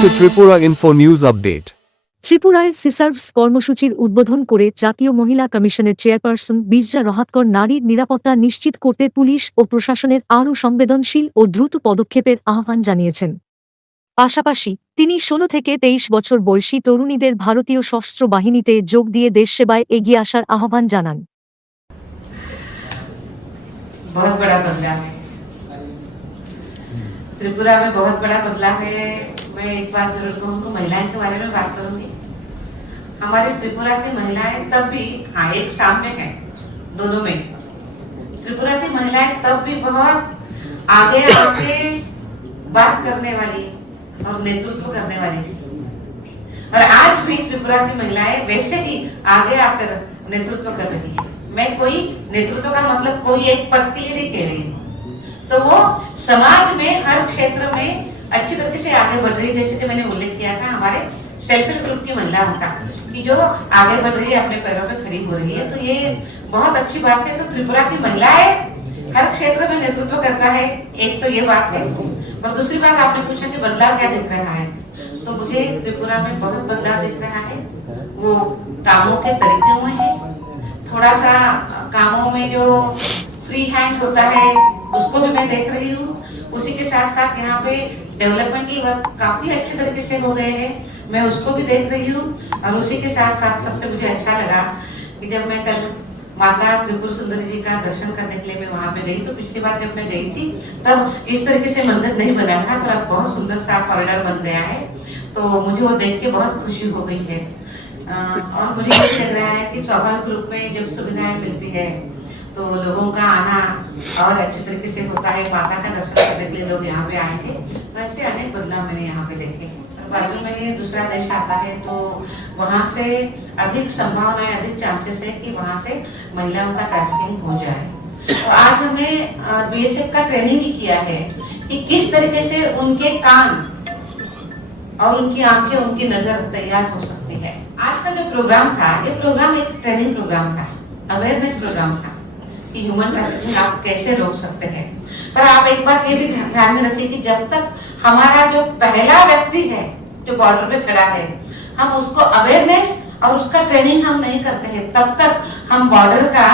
to Tripura Info News Update. ত্রিপুরায় সিসার্ভস কর্মসূচির উদ্বোধন করে জাতীয় মহিলা কমিশনের চেয়ারপারসন বিজয়া রহাতকর নারীর নিরাপত্তা নিশ্চিত করতে পুলিশ ও প্রশাসনের আরও সংবেদনশীল ও দ্রুত পদক্ষেপের আহ্বান জানিয়েছেন। পাশাপাশি তিনি ১৬ থেকে ২৩ বছর বয়সী তরুণীদের ভারতীয় সশস্ত্র বাহিনীতে যোগ দিয়ে দেশসেবায় এগিয়ে আসার আহ্বান জানান। बहुत बड़ा बदलाव है त्रिपुरा में, बहुत बड़ा बदलाव है। मैं एक बात जरूर कहूँगी, महिलाएं के बारे में बात करूंगी। हमारी त्रिपुरा की महिलाएं तब भी, हाँ, एक सामने है दोनों में। त्रिपुरा की महिलाएं तब भी बहुत आगे आके बात करने वाली और नेतृत्व करने वाली थी, और आज भी त्रिपुरा की महिलाएं वैसे ही आगे आकर नेतृत्व कर रही है। मैं कोई नेतृत्व का मतलब कोई एक पद के लिए नहीं कह रही हूँ, तो वो समाज में हर क्षेत्र में अच्छी तरीके से आगे बढ़ रही है। जैसे कि मैंने उल्लेख किया था हमारे सेल्फ हेल्प ग्रुप की महिलाओं का, कि जो आगे बढ़ रही है, अपने पैरों पे खड़ी हो रही है, तो ये बहुत अच्छी बात है। तो त्रिपुरा की महिलाएं हर क्षेत्र में नेतृत्व करता है, एक तो ये बात है। और दूसरी बात, आपने पूछा कि बदलाव क्या दिख रहा है, तो मुझे त्रिपुरा में बहुत बदलाव दिख रहा है। वो कामों के तरीके में है, थोड़ा सा कामों में जो फ्री हैंड होता है उसको भी मैं देख रही हूँ। उसी के साथ साथ यहाँ पे डेवलपमेंटल वर्क काफी अच्छे तरीके से हो गए हैं, मैं उसको भी देख रही हूँ। और उसी के साथ साथ सबसे मुझे अच्छा लगा कि जब मैं कल माता त्रिपुर सुंदरी जी का दर्शन करने के लिए मैं वहाँ पे गई, तो पिछली बार जब मैं गई थी तब इस तरीके से मंदिर नहीं बना था, पर अब बहुत सुंदर सा कॉरिडोर बन गया है, तो मुझे वो देख के बहुत खुशी हो गई है। और मुझे ये लग रहा है कि स्वाभाविक रूप में जब सुविधाएं मिलती है तो लोगों का आना और अच्छे तरीके से होता है। माता का दर्शन करने के लिए लोग यहाँ पे आएंगे, तो ऐसे अनेक बदलाव मैंने यहाँ पे देखे। और बाजू में दूसरा देश आता है तो वहाँ से अधिक संभावनाएं, अधिक चांसेस है कि वहाँ से महिलाओं का ट्रैफिकिंग हो जाए। तो आज हमने बीएसएफ का ट्रेनिंग ही किया है कि किस तरीके से उनके कान और उनकी आंखें, उनकी नजर तैयार हो सकती है। आज का जो प्रोग्राम था, ये प्रोग्राम एक ट्रेनिंग प्रोग्राम था, अवेयरनेस प्रोग्राम था कि ह्यूमन ट्रैफिकिंग आप कैसे रोक सकते हैं। पर आप एक बात ये भी ध्यान में रखिए कि जब तक हमारा जो पहला व्यक्ति है जो बॉर्डर पे खड़ा है, हम उसको अवेयरनेस और उसका ट्रेनिंग हम नहीं करते हैं, तब तक हम बॉर्डर का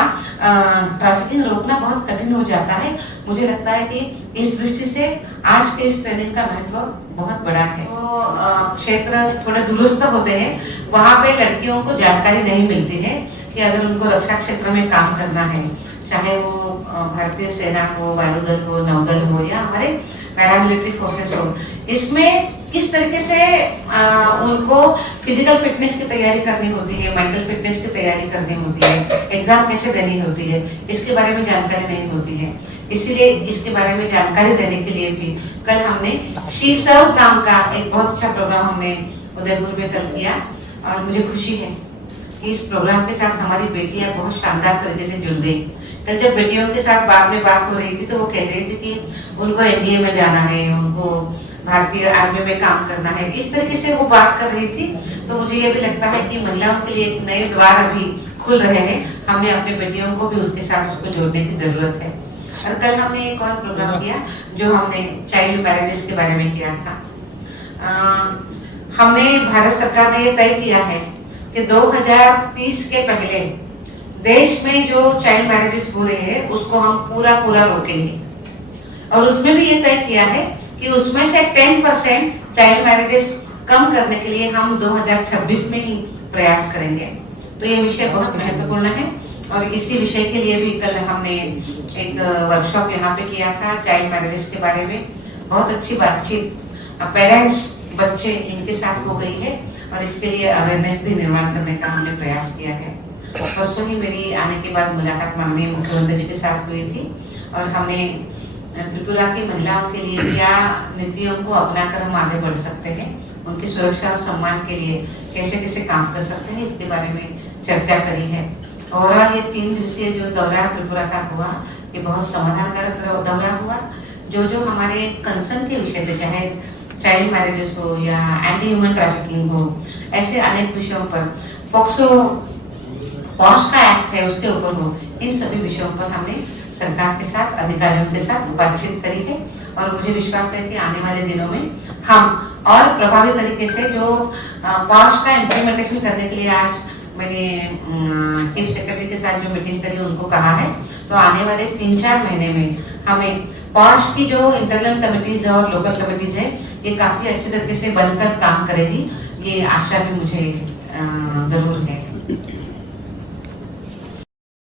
ट्रैफिकिंग रोकना बहुत कठिन हो जाता है। मुझे लगता है कि इस दृष्टि से आज के इस ट्रेनिंग का महत्व बहुत बड़ा है। वो क्षेत्र थोड़े दुरुस्त होते हैं, वहाँ पे लड़कियों को जानकारी नहीं मिलती है कि अगर उनको रक्षा क्षेत्र में काम करना है, चाहे वो भारतीय सेना हो, वायुदल हो, नौदल हो या हमारे पैरामिलिट्री फोर्सेस हो, इसमें किस तरीके से उनको फिजिकल फिटनेस की तैयारी करनी होती है, मेंटल फिटनेस की तैयारी करनी होती है, एग्जाम कैसे देनी होती है, इसके बारे में जानकारी नहीं होती है। इसीलिए इसके बारे में जानकारी देने के लिए भी कल हमने शी सर्व नाम का एक बहुत अच्छा प्रोग्राम हमने उदयपुर में कल किया, और मुझे खुशी है कि इस प्रोग्राम के साथ हमारी बेटियां बहुत शानदार तरीके से जुड़ गई। कल जब बेटियों के साथ बाद में बात हो रही थी तो वो कह रही थी कि उनको एनडीए में जाना है, उनको भारतीय आर्मी में काम करना है, इस तरीके से वो बात कर रही थी। तो मुझे ये भी लगता है कि महिलाओं के लिए एक नए द्वार अभी खुल रहे हैं, हमने अपनी बेटियों को भी उसके साथ उसको जोड़ने की जरूरत है। और कल हमने एक और प्रोग्राम किया जो हमने चाइल्ड मैरिजेस के बारे में किया था। हमने, भारत सरकार ने ये तय किया है कि 2030 के पहले देश में जो चाइल्ड मैरिजेस हो रहे हैं उसको हम पूरा रोकेंगे, और उसमें भी ये तय किया है कि उसमें से 10% चाइल्ड मैरिजेस कम करने के लिए हम 2026 में ही प्रयास करेंगे। तो ये विषय बहुत महत्वपूर्ण है, और इसी विषय के लिए भी कल हमने एक वर्कशॉप यहाँ पे किया था चाइल्ड मैरिजेस के बारे में। बहुत अच्छी बातचीत पेरेंट्स, बच्चे, इनके साथ हो गई है, और इसके लिए अवेयरनेस भी निर्माण करने का हमने प्रयास किया है। परसों ही मेरी आने के बाद मुलाकात माननीय मुख्यमंत्री जी के साथ हुई थी, और हमने त्रिपुरा की महिलाओं के लिए क्या नीतियों को अपनाकर हम आगे बढ़ सकते हैं, उनकी सुरक्षा और सम्मान के लिए कैसे कैसे काम कर सकते हैं, इसके बारे में चर्चा करी है। ओवरऑल ये 3 दिवसीय जो दौरा त्रिपुरा का हुआ, ये बहुत समाधानकारक दौरा हुआ। जो हमारे कंसर्न के विषय थे, चाहे चाइल्ड मैरिजेस हो या एंटी ह्यूमन ट्रैफिकिंग हो, ऐसे अनेक विषयों पर, पॉक्सो का एक्ट है उसके ऊपर हो, इन सभी विषयों पर हमने सरकार के साथ, अधिकारियों के साथ बातचीत करी है, और मुझे विश्वास है कि आने वाले दिनों में हम और प्रभावी तरीके से जो पॉश का इम्प्लीमेंटेशन करने के लिए आज मैंने चीफ सेक्रेटरी के साथ जो मीटिंग करी उनको कहा है, तो आने वाले 3-4 महीने में हमें पॉश की जो इंटरनल कमिटीज और लोकल कमिटीज है ये काफी अच्छे तरीके से बनकर काम करेगी, ये आशा भी मुझे जरूर है।